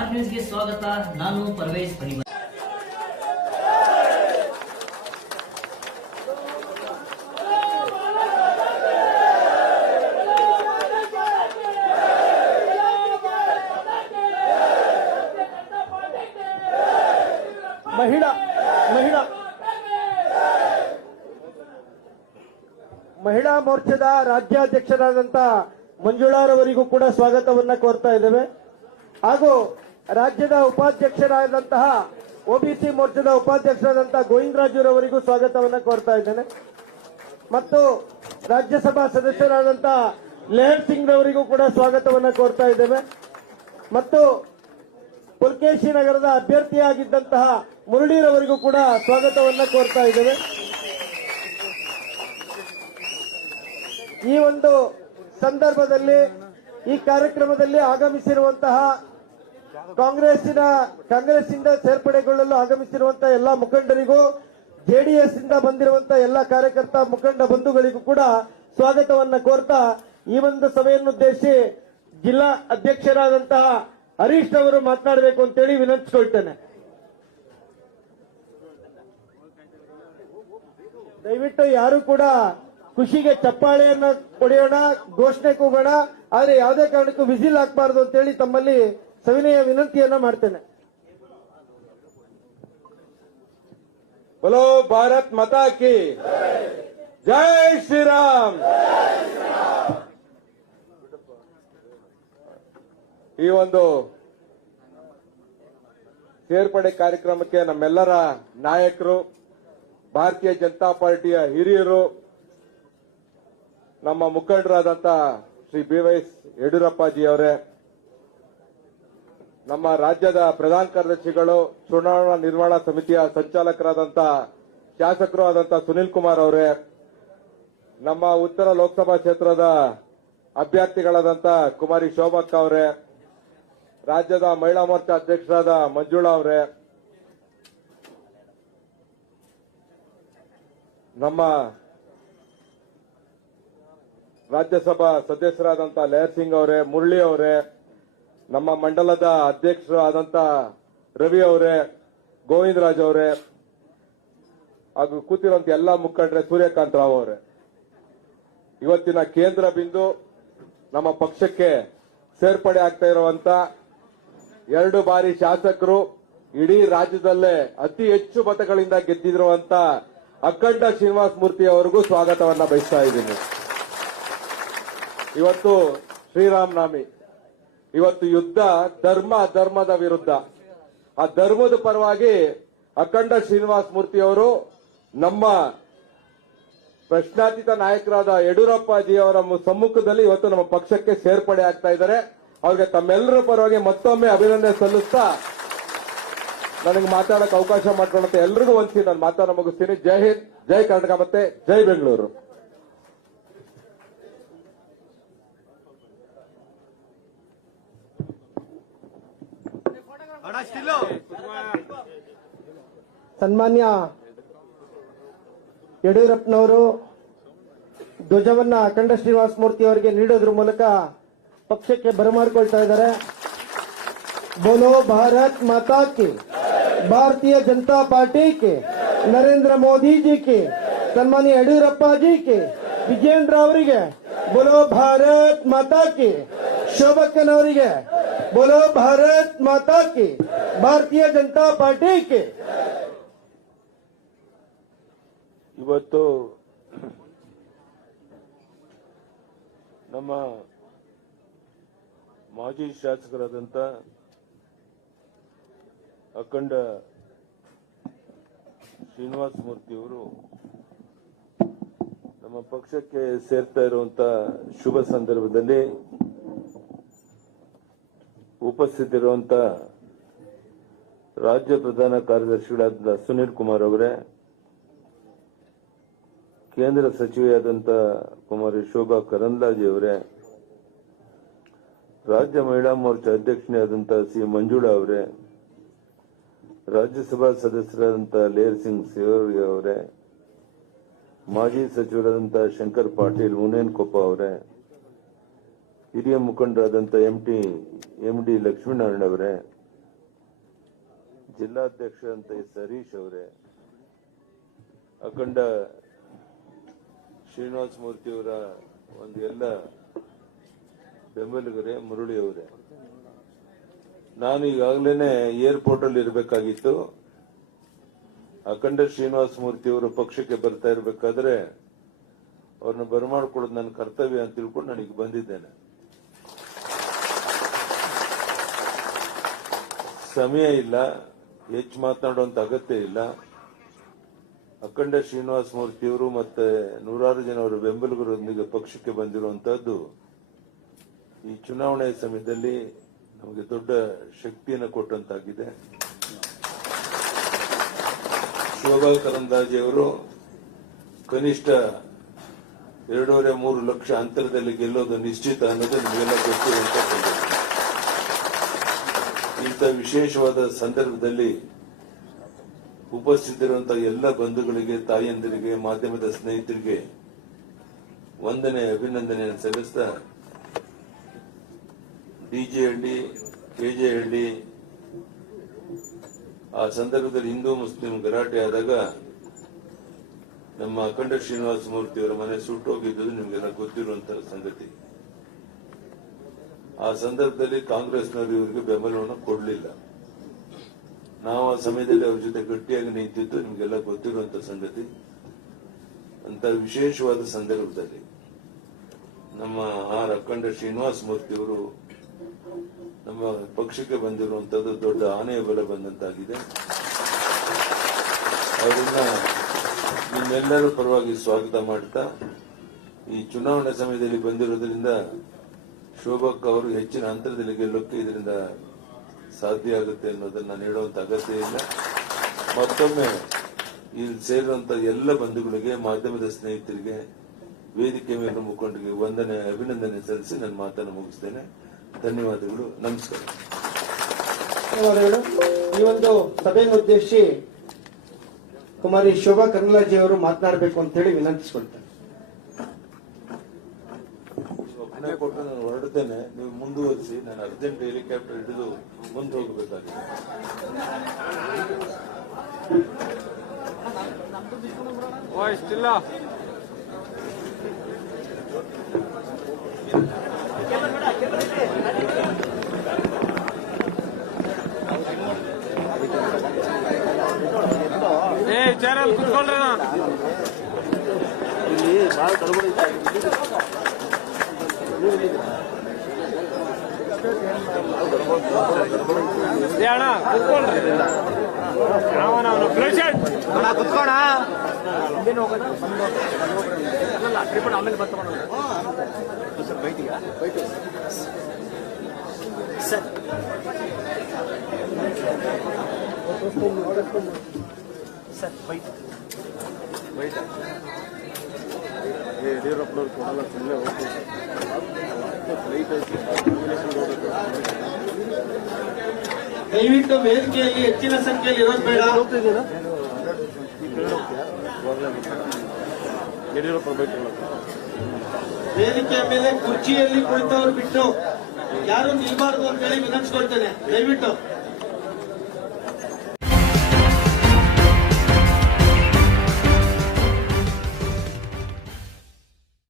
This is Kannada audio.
ಆರ್ ನ್ಯೂಸ್ಗೆ ಸ್ವಾಗತ. ನಾನು ಪರ್ವೇಜ್ ಪರಿಮಳ. ಮಹಿಳಾ ಮೋರ್ಚಾದ ರಾಜ್ಯಾಧ್ಯಕ್ಷರಾದಂತ ಮಂಜುಳಾರವರಿಗೂ ಕೂಡ ಸ್ವಾಗತವನ್ನ ಕೋರ್ತಾ ಇದ್ದೇವೆ. ಹಾಗೂ ರಾಜ್ಯದ ಉಪಾಧ್ಯಕ್ಷರಾದಂತಹ ಒಬಿಸಿ ಮೋರ್ಚಾದ ಉಪಾಧ್ಯಕ್ಷರಾದಂತಹ ಗೋವಿಂದರಾಜುರವರಿಗೂ ಸ್ವಾಗತವನ್ನ ಕೋರ್ತಾ ಇದ್ದೇನೆ. ಮತ್ತು ರಾಜ್ಯಸಭಾ ಸದಸ್ಯರಾದಂತಹ ಲೇಹರ್ ಸಿಂಗ್ ರವರಿಗೂ ಕೂಡ ಸ್ವಾಗತವನ್ನ ಕೋರ್ತಾ ಇದ್ದೇವೆ. ಮತ್ತು ಪುಲ್ಕೇಶಿ ನಗರದ ಅಭ್ಯರ್ಥಿಯಾಗಿದ್ದಂತಹ ಮುರಳೀರವರಿಗೂ ಕೂಡ ಸ್ವಾಗತವನ್ನ ಕೋರ್ತಾ ಇದ್ದೇವೆ. ಈ ಒಂದು ಸಂದರ್ಭದಲ್ಲಿ ಈ ಕಾರ್ಯಕ್ರಮದಲ್ಲಿ ಆಗಮಿಸಿರುವಂತಹ ಕಾಂಗ್ರೆಸ್ಸಿಂದ ಸೇರ್ಪಡೆಗೊಳ್ಳಲು ಆಗಮಿಸಿರುವಂತಹ ಎಲ್ಲಾ ಮುಖಂಡರಿಗೂ, ಜೆಡಿಎಸ್ ಇಂದ ಬಂದಿರುವಂತಹ ಎಲ್ಲಾ ಕಾರ್ಯಕರ್ತ ಮುಖಂಡ ಬಂಧುಗಳಿಗೂ ಕೂಡ ಸ್ವಾಗತವನ್ನ ಕೋರ್ತಾ ಈ ಒಂದು ಸಭೆಯನ್ನುದ್ದೇಶಿಸಿ ಜಿಲ್ಲಾ ಅಧ್ಯಕ್ಷರಾದಂತಹ ಹರೀಶ್ ಅವರು ಮಾತನಾಡಬೇಕು ಅಂತೇಳಿ ವಿನಂತಿಸಿಕೊಳ್ತೇನೆ. ದಯವಿಟ್ಟು ಯಾರು ಕೂಡ ಖುಷಿಗೆ ಚಪ್ಪಾಳೆಯನ್ನ ಹೊಡೆಯೋಣ, ಘೋಷಣೆ ಕೂಗೋಣ, ಆದ್ರೆ ಯಾವುದೇ ಕಾರಣಕ್ಕೂ ವಿಸಿಲ್ ಹಾಕಬಾರದು ಅಂತೇಳಿ ತಮ್ಮಲ್ಲಿ ಸವಿನಯ ವಿನಂತಿಯನ್ನ ಮಾಡ್ತೇನೆ. बोलो भारत माता की जय श्री राम. ಈ ಒಂದು ಸೇರ್ಪಡೆ ಕಾರ್ಯಕ್ರಮಕ್ಕೆ ನಮ್ಮೆಲ್ಲರ ನಾಯಕರು, ಭಾರತೀಯ ಜನತಾ ಪಾರ್ಟಿಯ ಹಿರಿಯರು, ನಮ್ಮ ಮುಖಂಡರಾದಂತ ಶ್ರೀ ಬಿ.ವೈ.ಎಸ್. ಯಡಿಯೂರಪ್ಪಾಜಿ ಅವರೇ, ನಮ್ಮ ರಾಜ್ಯದ ಪ್ರಧಾನ ಕಾರ್ಯದರ್ಶಿಗಳು, ಚುನಾವಣಾ ನಿರ್ವಹಣಾ ಸಮಿತಿಯ ಸಂಚಾಲಕರಾದಂತ ಶಾಸಕರು ಆದಂತ ಸುನಿಲ್ ಕುಮಾರ್ ಅವರೇ, ನಮ್ಮ ಉತ್ತರ ಲೋಕಸಭಾ ಕ್ಷೇತ್ರದ ಅಭ್ಯರ್ಥಿಗಳಾದಂತ ಕುಮಾರಿ ಶೋಭಕ್ಕ ಅವರೇ, ರಾಜ್ಯದ ಮಹಿಳಾ ಮೋರ್ಚಾ ಅಧ್ಯಕ್ಷರಾದ ಮಂಜುಳಾ ಅವರೇ, ನಮ್ಮ ರಾಜ್ಯಸಭಾ ಸದಸ್ಯರಾದಂತ ಲೇಹರ್ ಸಿಂಗ್ ಅವರೇ, ಮುರಳಿ ಅವರೇ, ನಮ್ಮ ಮಂಡಲದ ಅಧ್ಯಕ್ಷರು ಆದಂತ ರವಿ ಅವರೇ, ಗೋವಿಂದರಾಜ್ ಅವರೇ, ಹಾಗೂ ಕೂತಿರುವಂತ ಎಲ್ಲಾ ಮುಖಂಡರೇ, ಸೂರ್ಯಕಾಂತ್ ರಾವ್ ಅವರೇ, ಇವತ್ತಿನ ಕೇಂದ್ರ ಬಿಂದು ನಮ್ಮ ಪಕ್ಷಕ್ಕೆ ಸೇರ್ಪಡೆ ಆಗ್ತಾ ಇರುವಂತ 2 ಬಾರಿ ಶಾಸಕರು, ಇಡೀ ರಾಜ್ಯದಲ್ಲೇ ಅತಿ ಹೆಚ್ಚು ಮತಗಳಿಂದ ಗೆದ್ದಿರುವಂತ ಅಖಂಡ ಶ್ರೀನಿವಾಸ ಮೂರ್ತಿ ಅವರಿಗೂ ಸ್ವಾಗತವನ್ನ ಬಯಸ್ತಾ ಇದ್ದೀನಿ. ಇವತ್ತು ಶ್ರೀರಾಮನವಮಿ, ಇವತ್ತು ಯುದ್ಧ ಧರ್ಮದ ವಿರುದ್ಧ. ಆ ಧರ್ಮದ ಪರವಾಗಿ ಅಖಂಡ ಶ್ರೀನಿವಾಸ ಮೂರ್ತಿ ಅವರು ನಮ್ಮ ಪ್ರಶ್ನಾತೀತ ನಾಯಕರಾದ ಯಡಿಯೂರಪ್ಪಾಜಿ ಅವರ ಸಮ್ಮುಖದಲ್ಲಿ ಇವತ್ತು ನಮ್ಮ ಪಕ್ಷಕ್ಕೆ ಸೇರ್ಪಡೆ ಆಗ್ತಾ ಇದ್ದಾರೆ. ಅವ್ರಿಗೆ ತಮ್ಮೆಲ್ಲರ ಪರವಾಗಿ ಮತ್ತೊಮ್ಮೆ ಅಭಿನಂದನೆ ಸಲ್ಲಿಸ್ತಾ ನನಗೆ ಮಾತಾಡಕ್ಕೆ ಅವಕಾಶ ಮಾಡ್ಕೊಳ್ಳುತ್ತೆ ಎಲ್ರಿಗೂ ಒಂದ್ಸಿ ನಾನು ಮಾತಾಡ ಮುಗಿಸ್ತೀನಿ. ಜೈ ಹಿಂದ್, ಜೈ ಕರ್ನಾಟಕ, ಮತ್ತೆ ಜೈ ಬೆಂಗಳೂರು. ಸನ್ಮಾನ್ಯ ಯಡಿಯೂರಪ್ಪನವರು ಧ್ವಜವನ್ನ ಅಖಂಡ ಶ್ರೀನಿವಾಸ ಮೂರ್ತಿ ಅವರಿಗೆ ನೀಡೋದ್ರ ಮೂಲಕ ಪಕ್ಷಕ್ಕೆ ಬರಮಾಡಿಕೊಳ್ತಾ ಇದ್ದಾರೆ. ಬೋಲೋ ಭಾರತ್ ಮಾತಾ ಕಿ, ಭಾರತೀಯ Janata party K, Narendra Modi G K, ಸನ್ಮಾನ್ಯ ಯಡಿಯೂರಪ್ಪ ಜಿ ಕೆ, ವಿಜೇಂದ್ರ ಅವರಿಗೆ ಬೋಲೋ ಭಾರತ್ ಮಾತಾ ಕಿ, ಶೋಭಕ್ಕನವರಿಗೆ ಬೋಲೋ ಭಾರತ್ ಮಾತಾ ಕಿ, ಭಾರತೀಯ ಜನತಾ ಪಾರ್ಟಿ ಕೆ. ಇವತ್ತು ನಮ್ಮ ಮಾಜಿ ಶಾಸಕರಾದಂತ ಅಖಂಡ ಶ್ರೀನಿವಾಸ ಮೂರ್ತಿಯವರು ನಮ್ಮ ಪಕ್ಷಕ್ಕೆ ಸೇರ್ತಾ ಇರುವಂತ ಶುಭ ಸಂದರ್ಭದಲ್ಲಿ ಉಪಸ್ಥಿತಿರುವಂತ ರಾಜ್ಯ ಪ್ರಧಾನ ಕಾರ್ಯದರ್ಶಿಗಳಾದ ಸುನಿಲ್ ಕುಮಾರ್ ಅವರೇ, ಕೇಂದ್ರ ಸಚಿವೆಯಾದಂತ ಕುಮಾರಿ ಶೋಭಾ ಕರಂದ್ಲಾಜೆ ಅವರೇ, ರಾಜ್ಯ ಮಹಿಳಾ ಮೋರ್ಚಾ ಅಧ್ಯಕ್ಷರಾದಂತ ಸಿ ಮಂಜುಳಾ ಅವರೇ, ರಾಜ್ಯಸಭಾ ಸದಸ್ಯರಾದಂತ ಲೇಹರ್ ಸಿಂಗ್ ಸೇವರ್ಗಿ ಅವರೇ, ಮಾಜಿ ಸಚಿವರಾದಂತ ಶಂಕರ್ ಪಾಟೀಲ್ ಮುನೇನಕೊಪ್ಪ ಅವರೇ, ಹಿರಿಯ ಮುಖಂಡರಾದಂತ ಎಂಡಿ ಲಕ್ಷ್ಮೀನಾರಾಯಣ ಅವರೇ, ಜಿಲ್ಲಾಧ್ಯಕ್ಷ ಅಂತ ಹರೀಶ್ ಅವರೇ, ಅಖಂಡ ಶ್ರೀನಿವಾಸ ಮೂರ್ತಿಯವರ ಒಂದು ಎಲ್ಲ ಬೆಂಬಲಿಗರೇ, ಮುರಳಿ ಅವರೇ, ನಾನು ಈಗಾಗಲೇ ಏರ್ಪೋರ್ಟ್ ಅಲ್ಲಿ ಇರಬೇಕಾಗಿತ್ತು. ಅಖಂಡ ಶ್ರೀನಿವಾಸ ಮೂರ್ತಿಯವರು ಪಕ್ಷಕ್ಕೆ ಬರ್ತಾ ಇರಬೇಕಾದ್ರೆ ಅವ್ರನ್ನ ಬರಮಾಡ್ಕೊಳ್ಳೋದು ನನ್ನ ಕರ್ತವ್ಯ ಅಂತ ತಿಳ್ಕೊಂಡು ನನಗೆ ಬಂದಿದ್ದೇನೆ. ಸಮಯ ಇಲ್ಲ, ಹೆಚ್ಚು ಮಾತನಾಡುವಂತ ಅಗತ್ಯ ಇಲ್ಲ. ಅಖಂಡ ಶ್ರೀನಿವಾಸ ಮೂರ್ತಿಯವರು ಮತ್ತೆ ನೂರಾರು ಜನ ಅವರ ಬೆಂಬಲಿಗರೊಂದಿಗೆ ಪಕ್ಷಕ್ಕೆ ಬಂದಿರುವಂತಹದ್ದು ಈ ಚುನಾವಣೆ ಸಮಯದಲ್ಲಿ ನಮಗೆ ದೊಡ್ಡ ಶಕ್ತಿಯನ್ನು ಕೊಟ್ಟಂತಾಗಿದೆ. ಶೋಭಾ ಕರಂದ್ಲಾಜೆ ಅವರು ಕನಿಷ್ಠ 2.5-3 ಲಕ್ಷ ಅಂತರದಲ್ಲಿ ಗೆಲ್ಲೋದು ನಿಶ್ಚಿತ ಅನ್ನೋದು ನಿಮಗೆಲ್ಲ ಗೊತ್ತಿರುವಂತದ್ದು. ಇಂಥ ವಿಶೇಷವಾದ ಸಂದರ್ಭದಲ್ಲಿ ಉಪಸ್ಥಿತರಿರುವಂತಹ ಎಲ್ಲ ಬಂಧುಗಳಿಗೆ, ತಾಯಂದಿರಿಗೆ, ಮಾಧ್ಯಮದ ಸ್ನೇಹಿತರಿಗೆ ವಂದನೆ, ಅಭಿನಂದನೆಯನ್ನು ಸಲ್ಲಿಸ್ತಾ, ಡಿಜೆ ಹಳ್ಳಿ, ಕೆಜೆ ಹಳ್ಳಿ ಆ ಸಂದರ್ಭದಲ್ಲಿ ಹಿಂದೂ ಮುಸ್ಲಿಂ ಗಲಾಟೆ ಆದಾಗ ನಮ್ಮ ಅಖಂಡ ಶ್ರೀನಿವಾಸ ಮೂರ್ತಿಯವರ ಮನೆ ಸುಟ್ಟೋಗಿದ್ದುದು ನಿಮಗೆಲ್ಲ ಗೊತ್ತಿರುವಂತಹ ಸಂಗತಿ. ಆ ಸಂದರ್ಭದಲ್ಲಿ ಕಾಂಗ್ರೆಸ್ನವರು ಇವರಿಗೆ ಬೆಂಬಲವನ್ನು ಕೊಡಲಿಲ್ಲ. ನಾವು ಆ ಸಮಯದಲ್ಲಿ ಅವ್ರ ಜೊತೆ ಗಟ್ಟಿಯಾಗಿ ನಿಂತಿದ್ದು ನಿಮಗೆಲ್ಲ ಗೊತ್ತಿರುವಂತಹ ಸಂಗತಿ. ಅಂತ ವಿಶೇಷವಾದ ಸಂದರ್ಭದಲ್ಲಿ ನಮ್ಮ ಅಖಂಡ ಶ್ರೀನಿವಾಸ ಮೂರ್ತಿಯವರು ನಮ್ಮ ಪಕ್ಷಕ್ಕೆ ಬಂದಿರುವಂತದ್ದು ದೊಡ್ಡ ಆನೆಯ ಬಲ ಬಂದಂತಾಗಿದೆ. ಅವರನ್ನ ನಿಮ್ಮೆಲ್ಲರ ಪರವಾಗಿ ಸ್ವಾಗತ ಮಾಡ್ತಾ, ಈ ಚುನಾವಣೆ ಸಮಯದಲ್ಲಿ ಬಂದಿರೋದ್ರಿಂದ ಶೋಭಕ್ ಅವರು ಹೆಚ್ಚಿನ ಅಂತರದಲ್ಲಿ ಗೆಲ್ಲೋಕೆ ಇದರಿಂದ ಸಾಧ್ಯ ಆಗುತ್ತೆ ಅನ್ನೋದನ್ನ ನಾನು ಹೇಳುವಂತ ಅಗತ್ಯ ಇಲ್ಲ. ಮತ್ತೊಮ್ಮೆ ಇಲ್ಲಿ ಸೇರಿರುವಂತಹ ಎಲ್ಲ ಬಂಧುಗಳಿಗೆ, ಮಾಧ್ಯಮದ ಸ್ನೇಹಿತರಿಗೆ, ವೇದಿಕೆ ಮೇಲೆ ಮುಖಂಡರಿಗೆ ವಂದನೆ, ಅಭಿನಂದನೆ ಸಲ್ಲಿಸಿ ನನ್ನ ಮಾತನ್ನು ಮುಗಿಸ್ತೇನೆ. ಧನ್ಯವಾದಗಳು. ನಮಸ್ಕಾರ. ಧನ್ಯವಾದಗಳು. ಈ ಒಂದು ಸಭೆಯನ್ನು ಉದ್ದೇಶಿಸಿ ಕುಮಾರಿ ಶೋಭಾ ಕರಂದ್ಲಾಜೆ ಅವರು ಮಾತನಾಡಬೇಕು ಅಂತ ಹೇಳಿ ವಿನಂತಿಸಿಕೊಳ್ತಾರೆ. ಒಪ್ಪಣೆ ಕೊಟ್ಟು ನಾನು ಹೊರಡ್ತೇನೆ, ನೀವು ಮುಂದುವರಿಸಿ. ನಾನು ಅರ್ಜೆಂಟ್ ಹೆಲಿಕಾಪ್ಟರ್ ಹಿಡಿದು ಮುಂದೆ ಹೋಗಬೇಕಾಗಿದೆ. ಚಾರಲ್ಲಿ ಕುತ್ಕೊಳ್ರಿ. ಇಲ್ಲಿ ಬಹಳ ಗಡಬಡಿ ಅಣ್ಣ, ಕುತ್ಕೊಳ್ರಿ. ಅವನವನು ಪ್ರೆಸಿಡೆಂಟ್ ಕುತ್ಕೋಣ. ಆಮೇಲೆ ಬರ್ತಾವ ಸರ್ ಬೈಟಿಗ ಸರ್. ಸರ್ ಬೈಟ್ ಯಡಿಯೂರಪ್ಪನವ್ರು ಕೊಡಲ್ಲ, ಸುಮ್ಮನೆ ಹೋಗ್ತೀವಿ. ದಯವಿಟ್ಟು ವೇದಿಕೆಯಲ್ಲಿ ಹೆಚ್ಚಿನ ಸಂಖ್ಯೆಯಲ್ಲಿ ಇರೋದು ಬೇಡ. ಯಡಿಯೂರಪ್ಪ ಬೈಟ್ ವೇದಿಕೆಯ ಮೇಲೆ ಕುರ್ಚಿಯಲ್ಲಿ ಕುಳಿತವ್ರು ಬಿಟ್ಟು ಯಾರು ನಿಲ್ಬಾರ್ದು ಅಂತ ಹೇಳಿ ವಿನಂತಿಸ್ಕೊಳ್ತೇನೆ. ದಯವಿಟ್ಟು